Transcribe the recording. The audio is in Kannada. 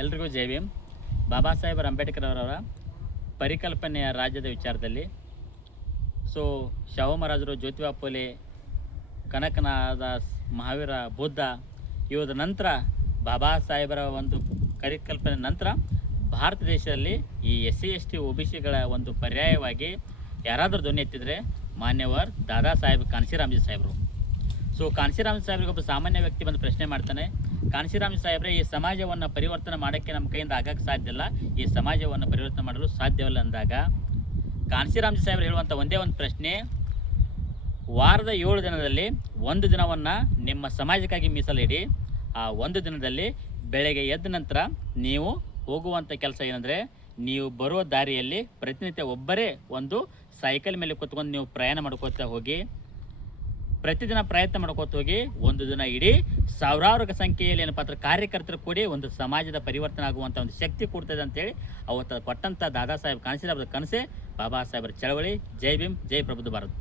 ಎಲ್ರಿಗೂ ಜೈ ಭೀಮ್. ಬಾಬಾ ಸಾಹೇಬ್ ಅಂಬೇಡ್ಕರ್ ಅವರವರ ಪರಿಕಲ್ಪನೆಯ ರಾಜ್ಯದ ವಿಚಾರದಲ್ಲಿ ಶಾಹು ಮಹಾರಾಜರು, ಜ್ಯೋತಿಬಾ ಫುಲೆ, ಕನಕದಾಸ್, ಮಹಾವೀರ, ಬುದ್ಧ ಇವರ ನಂತರ ಬಾಬಾ ಸಾಹೇಬರ ಒಂದು ಪರಿಕಲ್ಪನೆ ನಂತರ ಭಾರತ ದೇಶದಲ್ಲಿ ಈ SC ST OBCಗಳ ಒಂದು ಪರ್ಯಾಯವಾಗಿ ಯಾರಾದರೂ ಧ್ವನಿ ಎತ್ತಿದರೆ ಮಾನ್ಯವರ್ ದಾದಾ ಸಾಹೇಬ್ ಕಾನ್ಶಿರಾಮ್ಜಿ ಸಾಹೇಬರು. ಕಾನ್ಶಿರಾಮ್ ಸಾಹೇಬ್ರಿಗೆ ಒಬ್ಬ ಸಾಮಾನ್ಯ ವ್ಯಕ್ತಿ ಬಂದು ಪ್ರಶ್ನೆ ಮಾಡ್ತಾನೆ, ಕಾನ್ಶಿರಾಮ್ ಸಾಹೇಬ್ರೆ, ಈ ಸಮಾಜವನ್ನು ಪರಿವರ್ತನೆ ಮಾಡೋಕ್ಕೆ ನಮ್ಮ ಕೈಯಿಂದ ಆಗಕ್ಕೆ ಸಾಧ್ಯ ಇಲ್ಲ, ಈ ಸಮಾಜವನ್ನು ಪರಿವರ್ತನೆ ಮಾಡಲು ಸಾಧ್ಯವಿಲ್ಲ ಅಂದಾಗ ಕಾನ್ಶಿರಾಮ್ಜಿ ಸಾಹೇಬ್ರು ಹೇಳುವಂಥ ಒಂದೇ ಒಂದು ಪ್ರಶ್ನೆ, ವಾರದ 7 ದಿನದಲ್ಲಿ ಒಂದು ದಿನವನ್ನು ನಿಮ್ಮ ಸಮಾಜಕ್ಕಾಗಿ ಮೀಸಲಿಡಿ. ಆ ಒಂದು ದಿನದಲ್ಲಿ ಬೆಳಗ್ಗೆ ಎದ್ದ ನಂತರ ನೀವು ಹೋಗುವಂಥ ಕೆಲಸ ಏನಂದರೆ, ನೀವು ಬರುವ ದಾರಿಯಲ್ಲಿ ಪ್ರತಿನಿತ್ಯ ಒಬ್ಬರೇ ಒಂದು ಸೈಕಲ್ ಮೇಲೆ ಕೂತ್ಕೊಂಡು ನೀವು ಪ್ರಯಾಣ ಮಾಡ್ಕೋತಾ ಹೋಗಿ, ಪ್ರತಿದಿನ ಪ್ರಯತ್ನ ಮಾಡ್ಕೋತ ಹೋಗಿ, ಒಂದು ದಿನ ಇಡೀ ಸಾವಿರಾರು ಸಂಖ್ಯೆಯಲ್ಲಿ ಏನಪ್ಪ ಕಾರ್ಯಕರ್ತರು ಕೂಡಿ ಒಂದು ಸಮಾಜದ ಪರಿವರ್ತನೆ ಆಗುವಂಥ ಒಂದು ಶಕ್ತಿ ಕೊಡ್ತದೆ ಅಂತೇಳಿ ಅವತ್ತು ಕೊಟ್ಟಂಥ ದಾದಾ ಸಾಹೇಬ್ ಕಾನ್ಶಿರಾಮ್ ಕನಸೆ ಬಾಬಾ ಸಾಹೇಬರ ಚಳವಳಿ. ಜೈ ಭೀಮ್, ಜೈ ಪ್ರಬುದ್ಧ ಭಾರತ್.